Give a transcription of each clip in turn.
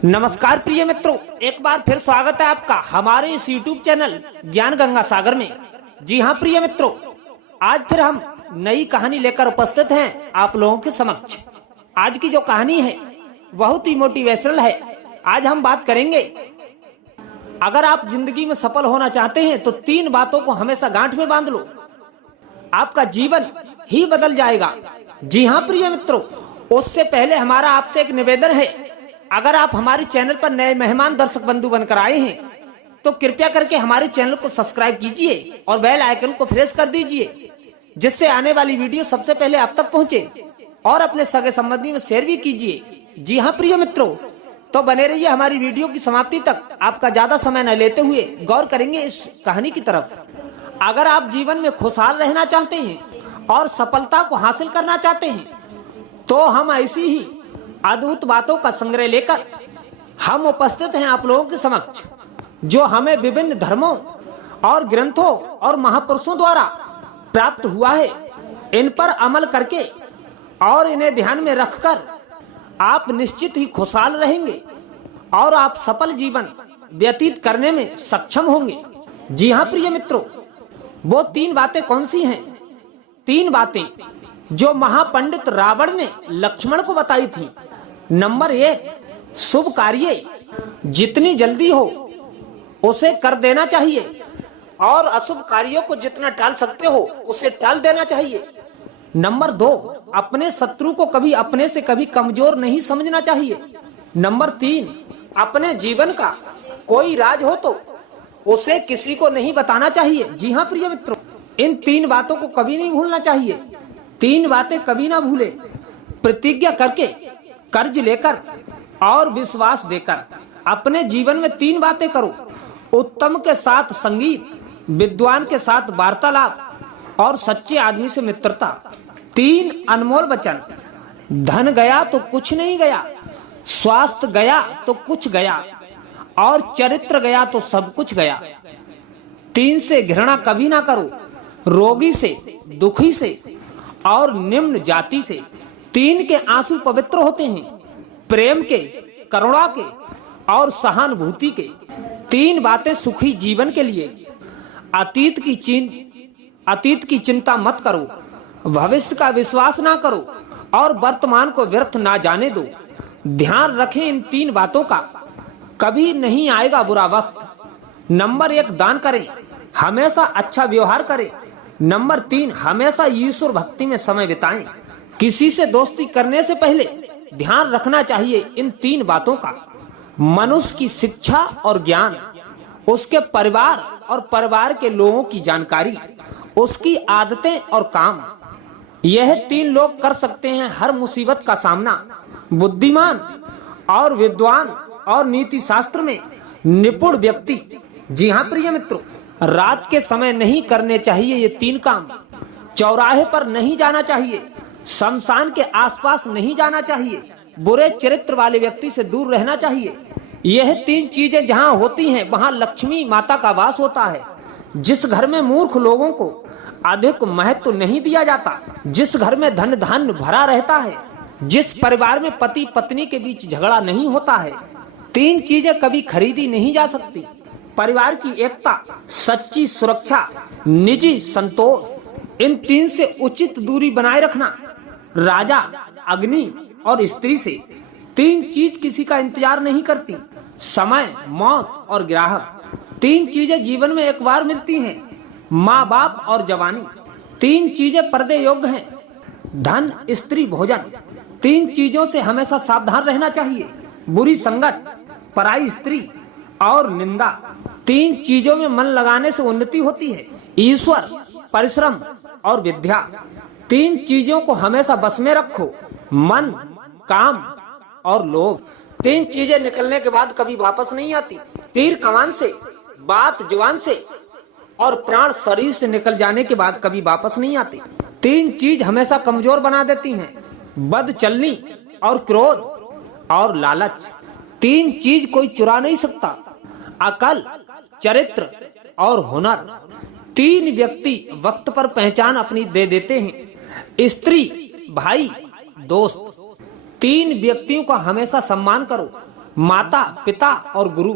नमस्कार प्रिय मित्रों, एक बार फिर स्वागत है आपका हमारे इस YouTube चैनल ज्ञान गंगा सागर में। जी हाँ प्रिय मित्रों, आज फिर हम नई कहानी लेकर उपस्थित हैं आप लोगों के समक्ष। आज की जो कहानी है बहुत ही मोटिवेशनल है। आज हम बात करेंगे, अगर आप जिंदगी में सफल होना चाहते हैं तो 3 बातों को हमेशा गांठ में बांध लो, आपका जीवन ही बदल जाएगा। जी हाँ प्रिय मित्रों, उससे पहले हमारा आपसे एक निवेदन है, अगर आप हमारे चैनल पर नए मेहमान दर्शक बंधु बनकर आए हैं तो कृपया करके हमारे चैनल को सब्सक्राइब कीजिए और बेल आइकन को प्रेस कर दीजिए, जिससे आने वाली वीडियो सबसे पहले आप तक पहुंचे, और अपने सगे संबंधी में शेयर भी कीजिए। जी हाँ प्रिय मित्रों, तो बने रहिए हमारी वीडियो की समाप्ति तक। आपका ज्यादा समय न लेते हुए गौर करेंगे इस कहानी की तरफ। अगर आप जीवन में खुशहाल रहना चाहते हैं और सफलता को हासिल करना चाहते हैं तो हम ऐसी ही अद्भुत बातों का संग्रह लेकर हम उपस्थित हैं आप लोगों के समक्ष, जो हमें विभिन्न धर्मों और ग्रंथों और महापुरुषों द्वारा प्राप्त हुआ है। इन पर अमल करके और इन्हें ध्यान में रखकर आप निश्चित ही खुशहाल रहेंगे और आप सफल जीवन व्यतीत करने में सक्षम होंगे। जी हाँ प्रिय मित्रों, वो 3 बातें कौन सी हैं? 3 बातें जो महापंडित रावण ने लक्ष्मण को बताई थी। नंबर 1, शुभ कार्य जितनी जल्दी हो उसे कर देना चाहिए और अशुभ कार्यों को जितना टाल सकते हो उसे टाल देना चाहिए। नंबर 2, अपने शत्रु को कभी अपने से कभी कमजोर नहीं समझना चाहिए। नंबर 3, अपने जीवन का कोई राज हो तो उसे किसी को नहीं बताना चाहिए। जी हाँ प्रिय मित्रों, इन 3 बातों को कभी नहीं भूलना चाहिए। 3 बातें कभी ना भूले। प्रतिज्ञा करके, कर्ज लेकर और विश्वास देकर अपने जीवन में 3 बातें करो। उत्तम के साथ संगीत, विद्वान के साथ वार्तालाप और सच्चे आदमी से मित्रता। 3 अनमोल वचन। धन गया तो कुछ नहीं गया, स्वास्थ्य गया तो कुछ गया और चरित्र गया तो सब कुछ गया। 3 से घृणा कभी ना करो, रोगी से, दुखी से और निम्न जाति से। 3 के आंसू पवित्र होते हैं, प्रेम के, करुणा के और सहानुभूति के। 3 बातें सुखी जीवन के लिए। अतीत की चिंता मत करो, भविष्य का विश्वास ना करो और वर्तमान को व्यर्थ ना जाने दो। ध्यान रखें इन 3 बातों का, कभी नहीं आएगा बुरा वक्त। नंबर 1, दान करें, हमेशा अच्छा व्यवहार करें। नंबर 3, हमेशा ईश्वर भक्ति में समय बिताएं। किसी से दोस्ती करने से पहले ध्यान रखना चाहिए इन 3 बातों का। मनुष्य की शिक्षा और ज्ञान, उसके परिवार और परिवार के लोगों की जानकारी, उसकी आदतें और काम, यह 3 लोग कर सकते हैं हर मुसीबत का सामना। बुद्धिमान और विद्वान और नीति शास्त्र में निपुण व्यक्ति। जी हाँ प्रिय मित्रों, रात के समय नहीं करने चाहिए ये 3 काम। चौराहे पर नहीं जाना चाहिए, शमशान के आसपास नहीं जाना चाहिए, बुरे चरित्र वाले व्यक्ति से दूर रहना चाहिए। यह 3 चीजें जहाँ होती हैं वहाँ लक्ष्मी माता का वास होता है। जिस घर में मूर्ख लोगों को अधिक महत्व नहीं दिया जाता, जिस घर में धन धान्य भरा रहता है, जिस परिवार में पति पत्नी के बीच झगड़ा नहीं होता है, 3 चीजें कभी खरीदी नहीं जा सकती। परिवार की एकता, सच्ची सुरक्षा, निजी संतोष। इन 3 से उचित दूरी बनाए रखना। राजा, अग्नि और स्त्री से 3 चीज किसी का इंतजार नहीं करती। समय, मौत और ग्राहक। 3 चीजें जीवन में एक बार मिलती हैं, माँ बाप और जवानी। 3 चीजें पर्दे योग्य हैं, धन, स्त्री, भोजन। 3 चीजों से हमेशा सावधान रहना चाहिए, बुरी संगत, पराई स्त्री और निंदा। 3 चीजों में मन लगाने से उन्नति होती है, ईश्वर, परिश्रम और विद्या। 3 चीजों को हमेशा बस में रखो, मन, काम और लोभ। 3 चीजें निकलने के बाद कभी वापस नहीं आती। तीर कमान से, बात जुबान से और प्राण शरीर से निकल जाने के बाद कभी वापस नहीं आती। 3 चीज हमेशा कमजोर बना देती हैं, बदचलनी और क्रोध और लालच। 3 चीज कोई चुरा नहीं सकता, अकल, चरित्र और हुनर। 3 व्यक्ति वक्त पर पहचान अपनी दे देते हैं, स्त्री, भाई, दोस्त। 3 व्यक्तियों का हमेशा सम्मान करो, माता, पिता और गुरु।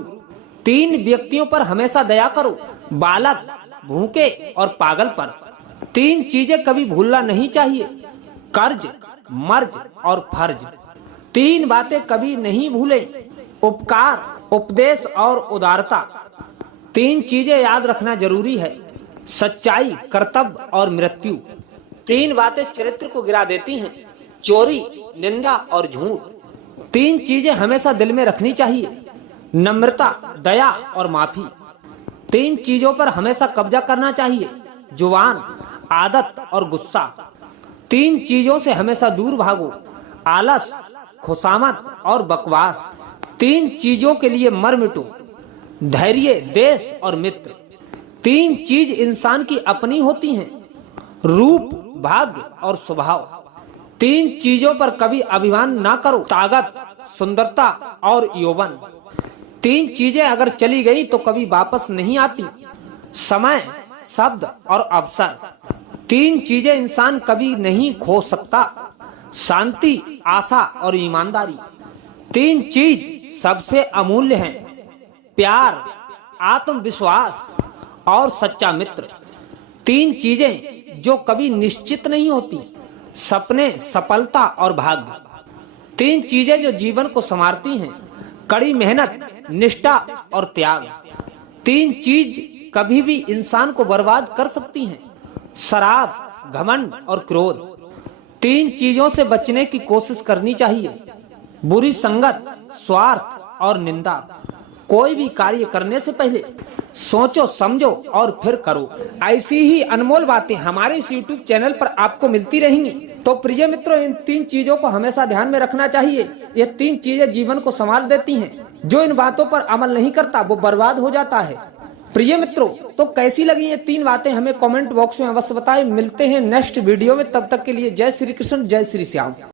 3 व्यक्तियों पर हमेशा दया करो, बालक, भूखे और पागल पर। 3 चीजें कभी भूलना नहीं चाहिए, कर्ज, मर्ज और फर्ज। 3 बातें कभी नहीं भूलें, उपकार, उपदेश और उदारता। 3 चीजें याद रखना जरूरी है, सच्चाई, कर्तव्य और मृत्यु। 3 बातें चरित्र को गिरा देती हैं, चोरी, निंदा और झूठ। 3 चीजें हमेशा दिल में रखनी चाहिए, नम्रता, दया और माफी। 3 चीजों पर हमेशा कब्जा करना चाहिए, जुबान, आदत और गुस्सा। 3 चीजों से हमेशा दूर भागो, आलस, खुशामत और बकवास। 3 चीजों के लिए मर मिटो, धैर्य, देश और मित्र। 3 चीज इंसान की अपनी होती हैं, रूप, भाग्य और स्वभाव। 3 चीजों पर कभी अभिमान ना करो, ताकत, सुंदरता और यौवन। 3 चीजें अगर चली गई तो कभी वापस नहीं आती, समय, शब्द और अवसर। 3 चीजें इंसान कभी नहीं खो सकता, शांति, आशा और ईमानदारी। 3 चीज सबसे अमूल्य हैं, प्यार, आत्मविश्वास और सच्चा मित्र। 3 चीजें जो कभी निश्चित नहीं होती, सपने, सफलता और भाग्य। 3 चीजें जो जीवन को संवारती हैं, कड़ी मेहनत, निष्ठा और त्याग। 3 चीज कभी भी इंसान को बर्बाद कर सकती हैं, शराब, घमंड और क्रोध। 3 चीजों से बचने की कोशिश करनी चाहिए, बुरी संगत, स्वार्थ और निंदा। कोई भी कार्य करने से पहले सोचो, समझो और फिर करो। ऐसी ही अनमोल बातें हमारे इस YouTube चैनल पर आपको मिलती रहेंगी। तो प्रिय मित्रों, इन 3 चीजों को हमेशा ध्यान में रखना चाहिए। ये 3 चीजें जीवन को संभाल देती हैं। जो इन बातों पर अमल नहीं करता वो बर्बाद हो जाता है। प्रिय मित्रों, तो कैसी लगी ये 3 बातें हमें कमेंट बॉक्स में अवश्य बताएं। मिलते हैं नेक्स्ट वीडियो में, तब तक के लिए जय श्री कृष्ण, जय श्री श्याम।